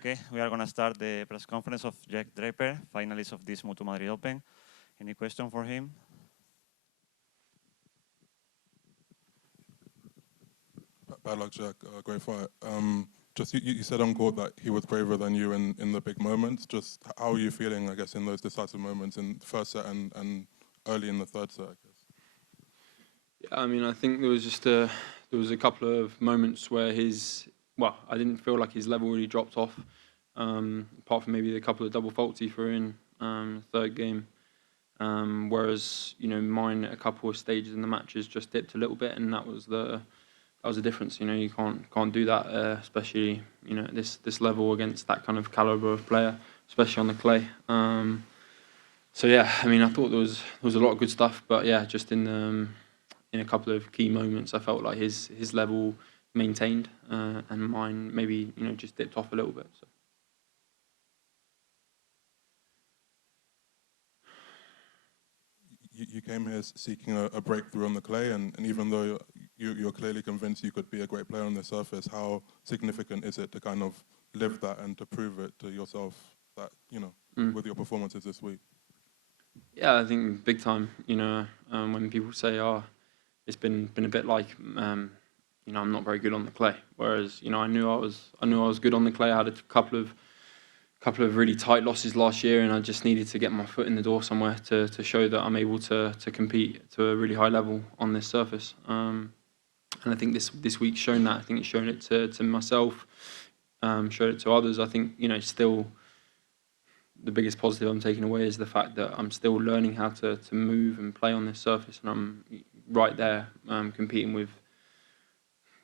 Okay, we are going to start the press conference of Jack Draper, finalist of this MUTUA Madrid Open. Any question for him? Bad luck, Jack. Great fight. Just you said on court that he was braver than you in the big moments. Just how are you feeling, I guess, in those decisive moments in the first set and early in the third set, I guess? Yeah, I mean, I think there was a couple of moments where I didn't feel like his level really dropped off, apart from maybe the couple of double faults he threw in third game. Whereas, mine at a couple of stages in the matches just dipped a little bit, and that was the difference. You can't do that, especially at this level against that kind of caliber of player, especially on the clay. So yeah, I mean, I thought there was a lot of good stuff, but yeah, just in a couple of key moments, I felt like his level maintained, and mine maybe just dipped off a little bit. So. You came here seeking a breakthrough on the clay, and even though you're clearly convinced you could be a great player on the surface, how significant is it to kind of live that and to prove it to yourself that, with your performances this week? Yeah, I think big time. When people say, "Oh, it's been a bit like, I'm not very good on the clay," whereas I knew I was good on the clay. I had a couple of really tight losses last year, and I just needed to get my foot in the door somewhere to show that I'm able to compete to a really high level on this surface. And I think this week's shown that. I think it's shown it to myself, showed it to others. I think still the biggest positive I'm taking away is the fact that I'm still learning how to move and play on this surface, and I'm right there competing with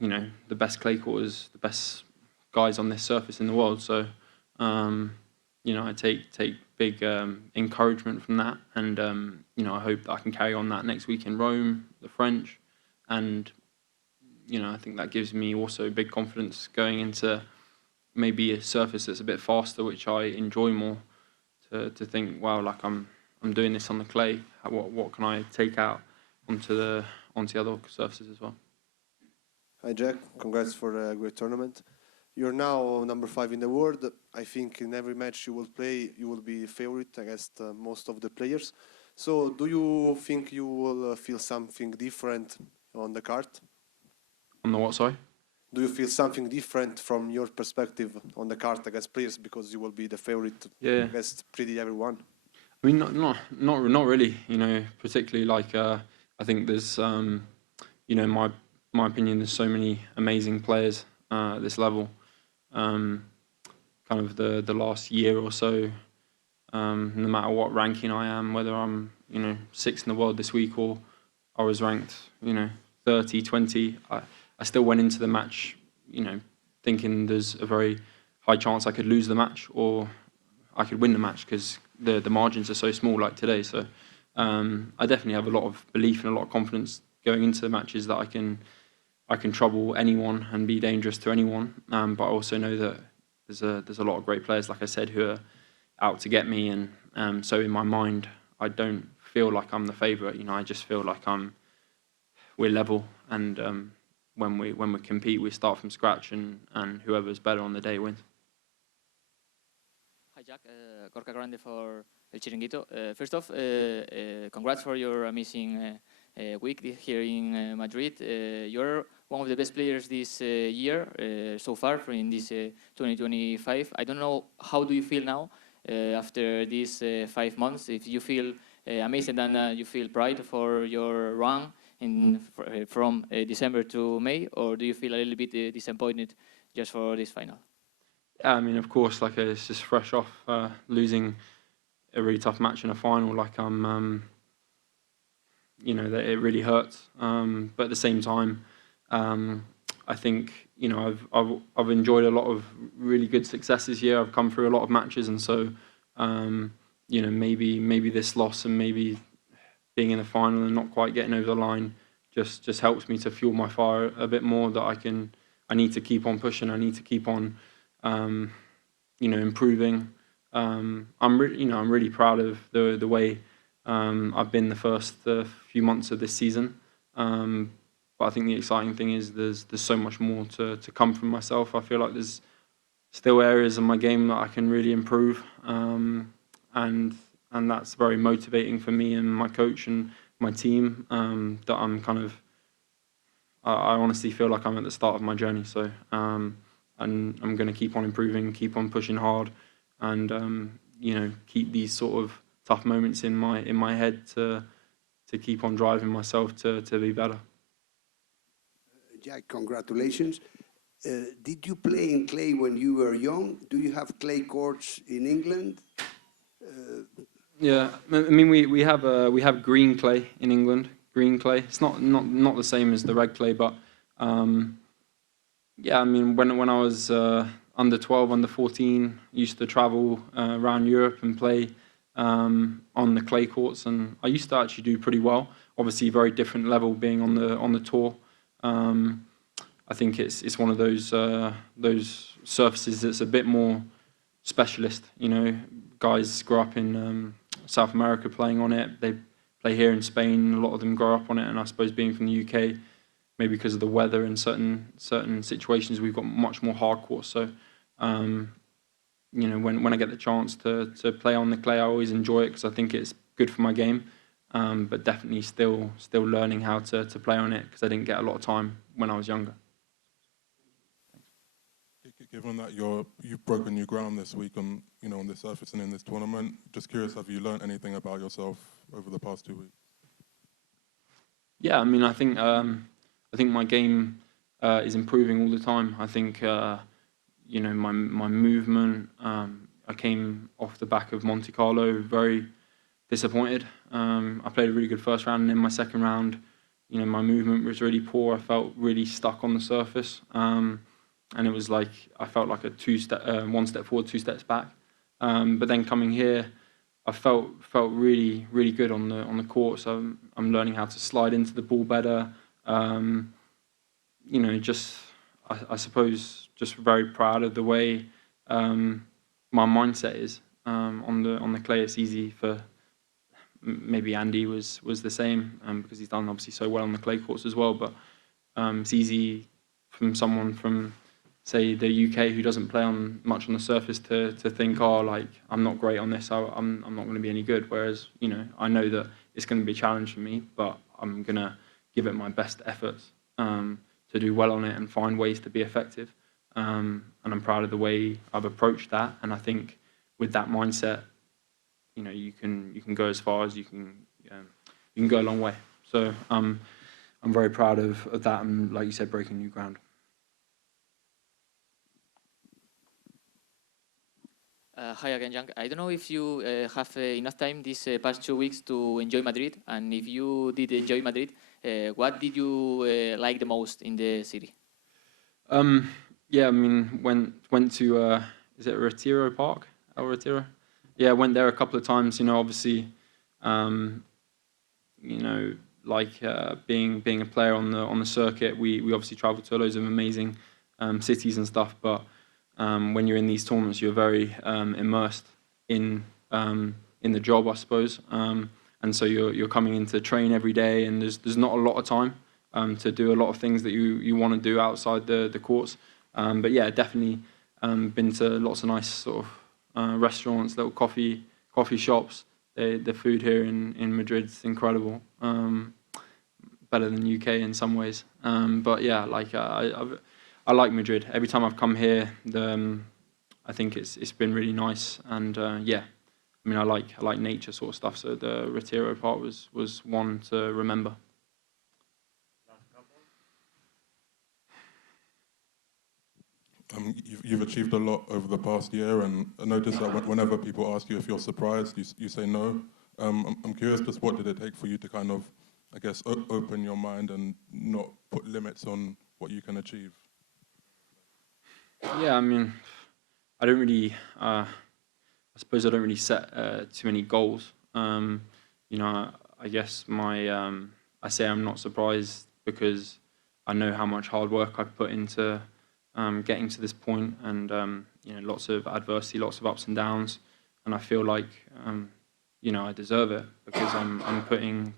the best clay courters, the best guys on this surface in the world. So I take big encouragement from that, and I hope that I can carry on that next week in Rome, the French, and I think that gives me also big confidence going into maybe a surface that's a bit faster, which I enjoy more. To think, wow, like I'm doing this on the clay. What can I take out onto the other surfaces as well? Hi Jack, congrats for a great tournament. You're now number 5 in the world. I think in every match you will play, you will be favorite against most of the players. So do you think you will feel something different on the cart? On the what, sorry? Do you feel something different from your perspective on the cart against players because you will be the favorite against pretty everyone? I mean, not really. Particularly like I think there's my opinion. There's so many amazing players at this level. Kind of the last year or so, no matter what ranking I am, whether I'm 6th in the world this week or I was ranked 30, 20. I still went into the match, thinking there's a very high chance I could lose the match or I could win the match because the margins are so small like today. So I definitely have a lot of belief and a lot of confidence going into the matches that I can trouble anyone and be dangerous to anyone. But I also know that there's a lot of great players, like I said, who are out to get me. And so in my mind, I don't feel like I'm the favourite. I just feel like we're level, and when we compete, we start from scratch, and whoever's better on the day wins. Hi Jack, Gorka Grande for El Chiringuito. First off, congrats for your amazing week here in Madrid. You're one of the best players this year so far in this 2025. I don't know, how do you feel now after these 5 months? If you feel amazing and you feel pride for your run from December to May, or do you feel a little bit disappointed just for this final? Yeah, I mean, of course, like it's just fresh off losing a really tough match in a final. Like that it really hurts. But at the same time, I think I've enjoyed a lot of really good success this year. I've come through a lot of matches, and so maybe this loss and maybe being in the final and not quite getting over the line just helps me to fuel my fire a bit more. That I need to keep on pushing. I need to keep on improving. I'm really proud of the way I've been the first few months of this season. But I think the exciting thing is there's so much more to come from myself. I feel like there's still areas of my game that I can really improve, and that's very motivating for me and my coach and my team. That I'm kind of, I honestly feel like I'm at the start of my journey. So, and I'm going to keep on improving, keep on pushing hard, and you know, keep these sort of tough moments in my head to keep on driving myself to be better. Jack, congratulations. Did you play in clay when you were young? Do you have clay courts in England? Yeah, I mean we have green clay in England. Green clay. It's not the same as the red clay, but yeah, I mean when I was under 12, under 14, used to travel around Europe and play on the clay courts, and I used to actually do pretty well. Obviously, very different level being on the tour. I think it's one of those surfaces that's a bit more specialist. You know, guys grow up in South America playing on it. They play here in Spain. A lot of them grow up on it, and I suppose being from the UK, maybe because of the weather in certain situations, we've got much more hard courts. So, you know, when I get the chance to play on the clay, I always enjoy it because I think it's good for my game. But definitely still learning how to play on it because I didn't get a lot of time when I was younger. Given that you've broken new ground this week on on this surface and in this tournament, just curious, have you learned anything about yourself over the past 2 weeks? Yeah, I mean, I think my game is improving all the time. I think you know, my movement. I came off the back of Monte Carlo very disappointed. I played a really good first round, and in my second round, you know, my movement was really poor. I felt really stuck on the surface. And it was like I felt like a one step forward, 2 steps back. But then coming here, I felt really good on the court. So I'm learning how to slide into the ball better. You know, just I suppose just very proud of the way my mindset is on the clay. It's easy for maybe Andy was the same because he's done obviously so well on the clay courts as well. But it's easy from someone from say the UK who doesn't play much on the surface to think, oh, like I'm not great on this, I'm not going to be any good. Whereas, you know, I know that it's going to be a challenge for me, but I'm going to give it my best efforts to do well on it and find ways to be effective. And I'm proud of the way I've approached that. And I think with that mindset, you know, you can go as far as you can go a long way. So I'm very proud of that, and like you said, breaking new ground. Hi again, Jack. I don't know if you have enough time these past 2 weeks to enjoy Madrid, and if you did enjoy Madrid, what did you like the most in the city? Yeah, I mean, went to is it Retiro Park? El Retiro? Yeah, I went there a couple of times. You know, obviously, you know, like being a player on the circuit, we obviously travel to loads of amazing cities and stuff, but when you're in these tournaments, you're very immersed in the job, I suppose, and so you're coming in to train every day, and there's not a lot of time to do a lot of things that you want to do outside the courts. But yeah, definitely been to lots of nice sort of restaurants, little coffee shops. The food here in Madrid's incredible, better than UK in some ways. But yeah, like I like Madrid. Every time I've come here, I think it's been really nice, and yeah, I mean I like nature sort of stuff. So the Retiro part was one to remember. You've achieved a lot over the past year, and I noticed that whenever people ask you if you're surprised, you say no. I'm curious, just what did it take for you to kind of, I guess, open your mind and not put limits on what you can achieve? Yeah, I mean, I don't really, I suppose I don't really set too many goals. You know, I guess I say I'm not surprised because I know how much hard work I've put into getting to this point, and you know, lots of adversity, lots of ups and downs, and I feel like you know, I deserve it because I'm putting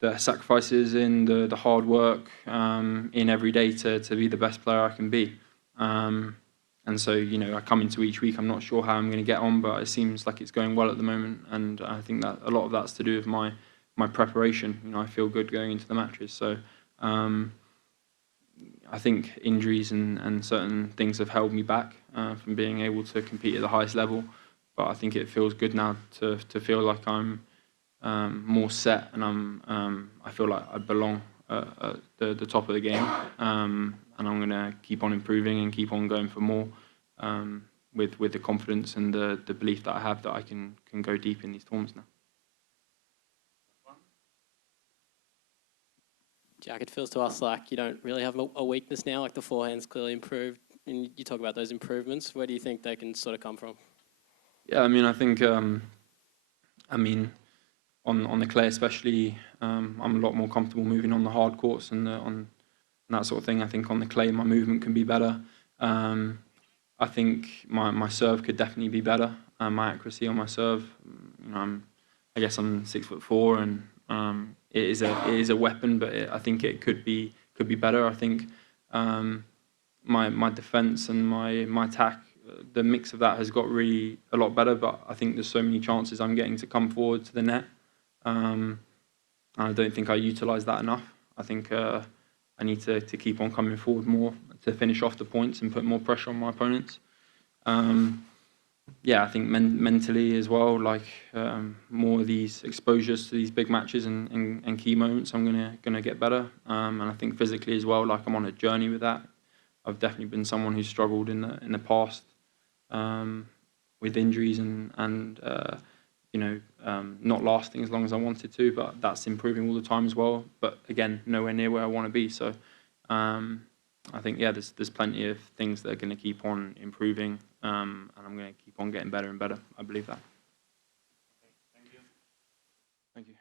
the sacrifices in, the hard work in every day to be the best player I can be. And so, you know, I come into each week, I'm not sure how I'm going to get on, but it seems like it's going well at the moment, and I think that a lot of that's to do with my preparation. You know, I feel good going into the matches, so I think injuries and certain things have held me back from being able to compete at the highest level, but I think it feels good now to feel like I'm more set, and I feel like I belong at the top of the game, and I'm going to keep on improving and keep on going for more with the confidence and the belief that I have that I can go deep in these tournaments now. Jack, it feels to us like you don't really have a weakness now, like the forehand's clearly improved, and you talk about those improvements. Where do you think they can sort of come from? Yeah, I mean, I think, on the clay especially, I'm a lot more comfortable moving on the hard courts and on that sort of thing. I think on the clay, my movement can be better. I think my serve could definitely be better. My accuracy on my serve, you know, I guess I'm 6'4", and it is a weapon, but I think it could be better. I think my defense and my attack, the mix of that has got really a lot better. But I think there's so many chances I'm getting to come forward to the net. I don't think I utilise that enough. I think I need to keep on coming forward more to finish off the points and put more pressure on my opponents. Yeah, I think mentally as well, like more of these exposures to these big matches and key moments, I'm gonna get better. And I think physically as well, like I'm on a journey with that. I've definitely been someone who's struggled in the past with injuries and you know, not lasting as long as I wanted to, but that's improving all the time as well. But again, nowhere near where I want to be. So I think, yeah, there's plenty of things that are going to keep on improving, and I'm going to keep on getting better and better. I believe that. Thank you. Thank you.